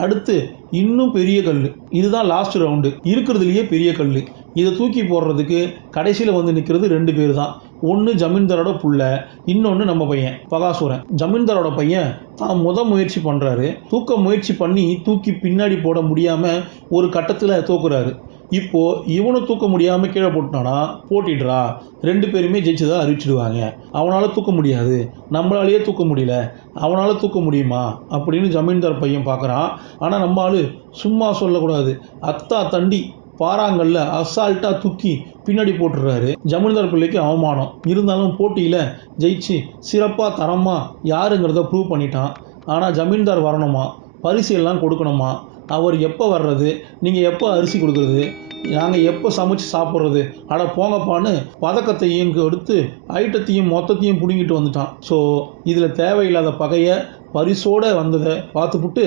அடுத்து இன்னும் பெரிய கல், இதுதான் லாஸ்ட் ரவுண்டு, இருக்கிறதுலையே பெரிய கல். இதை தூக்கி போடுறதுக்கு கடைசியில் வந்து நிற்கிறது 2 பேர் தான். ஒன்று ஜமீன்தாரோட புள்ள, இன்னொன்று நம்ம பையன் பகாசூரன். ஜமீன்தாரோட பையன் தான் முயற்சி பண்ணுறாரு. தூக்க முயற்சி பண்ணி தூக்கி பின்னாடி போட முடியாமல் ஒரு கட்டத்தில் தூக்குறாரு. இப்போ இவனும் தூக்க முடியாமல் கீழே போட்டுனானா போட்டிடுறா, 2 பேருமே ஜெயிச்சதா அறிவிச்சிடுவாங்க. அவனால் தூக்க முடியாது, நம்மளாலேயே தூக்க முடியல, அவனால் தூக்க முடியுமா அப்படின்னு ஜமீன்தார் பையன் பார்க்குறான். ஆனால் நம்ம ஆள் சும்மா சொல்லக்கூடாது, அத்தா தண்டி பாறாங்கல்ல அசால்ட்டாக தூக்கி பின்னாடி போட்டுடுறாரு. ஜமீன்தார் பிள்ளைக்கு அவமானம் இருந்தாலும் போட்டியில் ஜெயிச்சு சிறப்பாக தரமாக யாருங்கிறத ப்ரூவ் பண்ணிட்டான். ஆனால் ஜமீன்தார் வரணுமா, பரிசு எல்லாம் கொடுக்கணுமா, அவர் எப்போ வர்றது, நீங்கள் எப்போ அரிசி கொடுக்குறது, நாங்கள் எப்போ சமைச்சு சாப்பிட்றது, அட போங்கப்பான்னு பதக்கத்தையும் எடுத்து ஐட்டத்தையும் மொத்தத்தையும் பிடுங்கிட்டு வந்துட்டான். ஸோ இதில் தேவையில்லாத பகையை பரிசோடு வந்ததை பார்த்துப்புட்டு